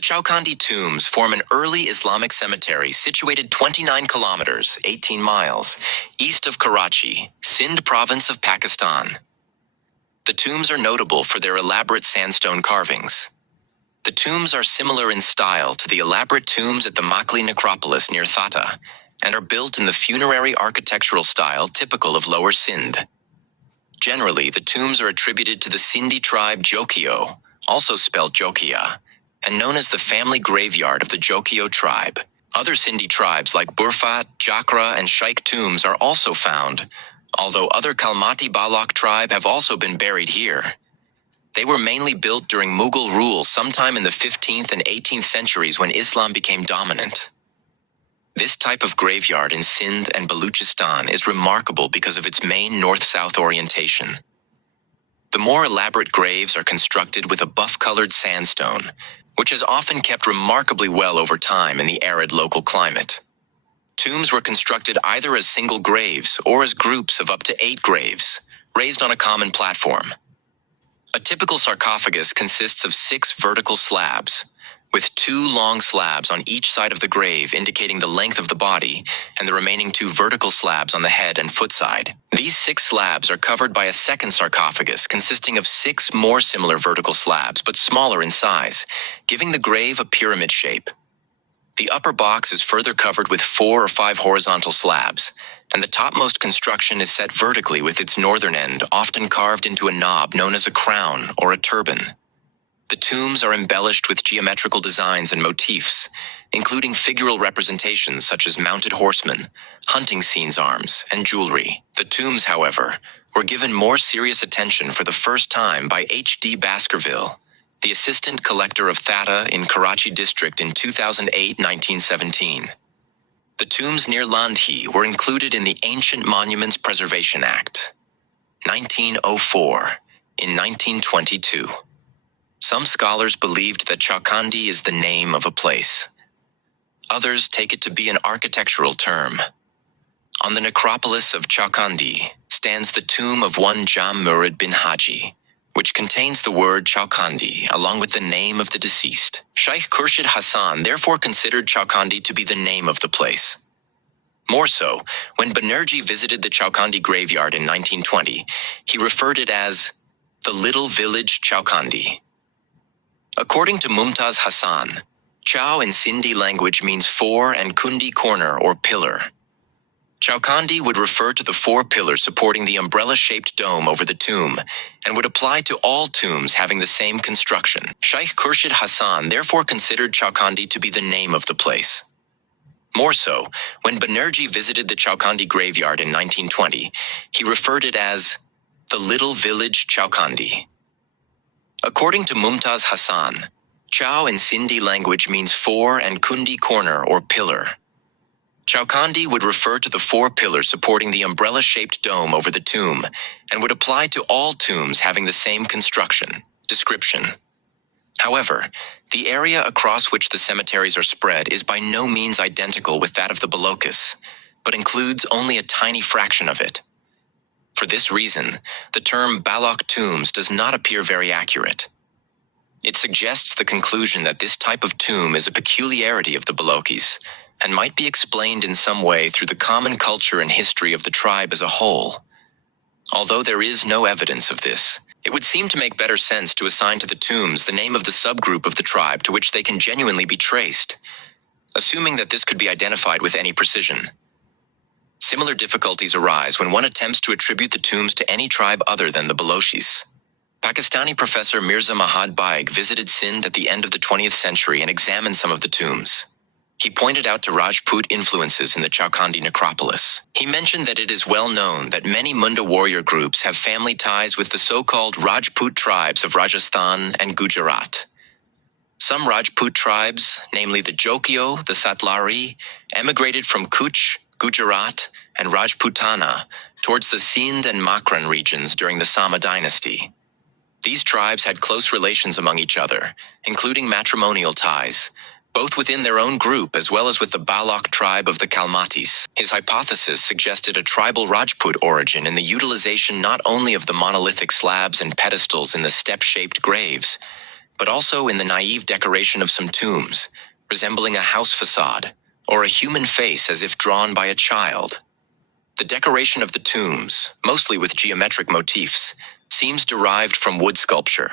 The Chaukhandi tombs form an early Islamic cemetery situated 29 kilometers, 18 miles, east of Karachi, Sindh province of Pakistan. The tombs are notable for their elaborate sandstone carvings. The tombs are similar in style to the elaborate tombs at the Makli necropolis near Thatta, and are built in the funerary architectural style typical of Lower Sindh. Generally, the tombs are attributed to the Sindhi tribe Jokio, also spelled Jokia, and known as the family graveyard of the Jokio tribe. Other Sindhi tribes like Burfat, Jakra, and Shaikh tombs are also found, although other Kalmati Balak tribe have also been buried here. They were mainly built during Mughal rule sometime in the 15th and 18th centuries when Islam became dominant. This type of graveyard in Sindh and Baluchistan is remarkable because of its main north-south orientation. The more elaborate graves are constructed with a buff-colored sandstone, which has often kept remarkably well over time in the arid local climate. Tombs were constructed either as single graves or as groups of up to 8 graves, raised on a common platform. A typical sarcophagus consists of 6 vertical slabs, with 2 long slabs on each side of the grave indicating the length of the body, and the remaining 2 vertical slabs on the head and foot side. These 6 slabs are covered by a second sarcophagus consisting of 6 more similar vertical slabs but smaller in size, giving the grave a pyramid shape. The upper box is further covered with 4 or 5 horizontal slabs, and the topmost construction is set vertically with its northern end often carved into a knob known as a crown or a turban. The tombs are embellished with geometrical designs and motifs, including figural representations such as mounted horsemen, hunting scenes arms, and jewelry. The tombs, however, were given more serious attention for the first time by H.D. Baskerville, the assistant collector of Thatta in Karachi district in 2008-1917. The tombs near Landhi were included in the Ancient Monuments Preservation Act, 1904, in 1922. Some scholars believed that Chaukhandi is the name of a place. Others take it to be an architectural term. On the necropolis of Chaukhandi stands the tomb of one Jam Murid bin Haji, which contains the word Chaukhandi along with the name of the deceased. Shaykh Khurshid Hassan therefore considered Chaukhandi to be the name of the place. More so, when Banerjee visited the Chaukhandi graveyard in 1920, he referred it as the little village Chaukhandi. According to Mumtaz Hassan, Chau in Sindhi language means 4 and Kundi corner or pillar. Chaukhandi would refer to the 4 pillars supporting the umbrella-shaped dome over the tomb and would apply to all tombs having the same construction. Shaykh Khurshid Hassan therefore considered Chaukhandi to be the name of the place. More so, when Banerjee visited the Chaukhandi graveyard in 1920, he referred it as the little village Chaukhandi. According to Mumtaz Hassan, Chau in Sindhi language means 4 and Kundi corner or pillar. Chaukhandi would refer to the 4 pillars supporting the umbrella-shaped dome over the tomb and would apply to all tombs having the same construction. Description. However, the area across which the cemeteries are spread is by no means identical with that of the Balochis, but includes only a tiny fraction of it. For this reason, the term Balak tombs does not appear very accurate. It suggests the conclusion that this type of tomb is a peculiarity of the Balochis, and might be explained in some way through the common culture and history of the tribe as a whole. Although there is no evidence of this, it would seem to make better sense to assign to the tombs the name of the subgroup of the tribe to which they can genuinely be traced, assuming that this could be identified with any precision. Similar difficulties arise when one attempts to attribute the tombs to any tribe other than the Balochis. Pakistani professor Mirza Mahad Baig visited Sindh at the end of the 20th century and examined some of the tombs. He pointed out to Rajput influences in the Chaukhandi necropolis. He mentioned that it is well known that many Munda warrior groups have family ties with the so-called Rajput tribes of Rajasthan and Gujarat. Some Rajput tribes, namely the Jokio, the Satlari, emigrated from Kutch, Gujarat, and Rajputana towards the Sindh and Makran regions during the Sama dynasty. These tribes had close relations among each other, including matrimonial ties, both within their own group as well as with the Balak tribe of the Kalmatis. His hypothesis suggested a tribal Rajput origin in the utilization not only of the monolithic slabs and pedestals in the step-shaped graves, but also in the naive decoration of some tombs, resembling a house facade, or a human face as if drawn by a child. The decoration of the tombs, mostly with geometric motifs, seems derived from wood sculpture.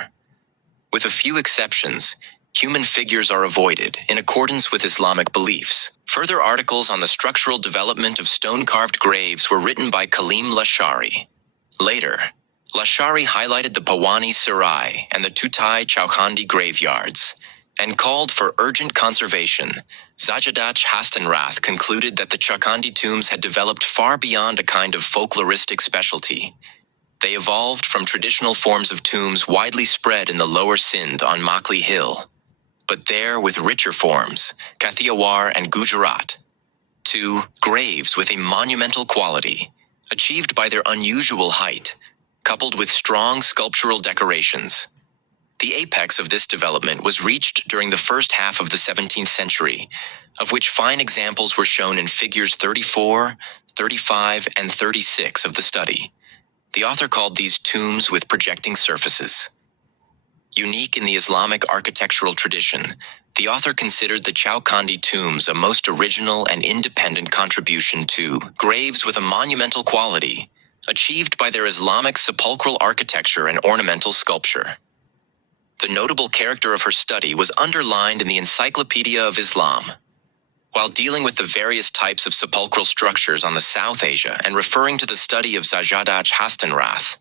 With a few exceptions, human figures are avoided in accordance with Islamic beliefs. Further articles on the structural development of stone-carved graves were written by Kaleem Lashari. Later, Lashari highlighted the Pawani Sarai and the Tutai Chaukhandi graveyards, and called for urgent conservation. Zajadach Hastanrath concluded that the Chaukhandi tombs had developed far beyond a kind of folkloristic specialty. They evolved from traditional forms of tombs widely spread in the lower Sindh on Makli Hill, but there with richer forms, Kathiawar and Gujarat. 2. Graves with a monumental quality, achieved by their unusual height, coupled with strong sculptural decorations. The apex of this development was reached during the first half of the 17th century, of which fine examples were shown in figures 34, 35, and 36 of the study. The author called these tombs with projecting surfaces. Unique in the Islamic architectural tradition, the author considered the Chaukhandi tombs a most original and independent contribution to graves with a monumental quality, achieved by their Islamic sepulchral architecture and ornamental sculpture. The notable character of her study was underlined in the Encyclopedia of Islam. While dealing with the various types of sepulchral structures on the South Asia and referring to the study of Zajadach Hastanrath,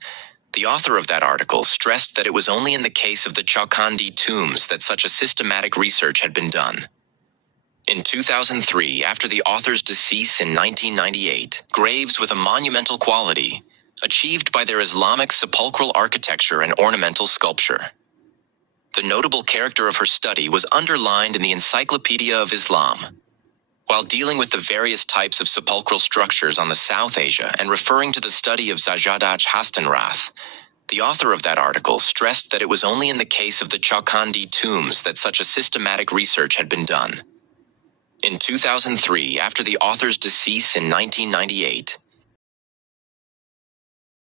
the author of that article stressed that it was only in the case of the Chaukhandi tombs that such a systematic research had been done. In 2003, after the author's decease in 1998, graves with a monumental quality, achieved by their Islamic sepulchral architecture and ornamental sculpture. The notable character of her study was underlined in the Encyclopedia of Islam. While dealing with the various types of sepulchral structures on the South Asia and referring to the study of Zajadach Hastanrath, the author of that article stressed that it was only in the case of the Chaukhandi tombs that such a systematic research had been done. In 2003, after the author's decease in 1998,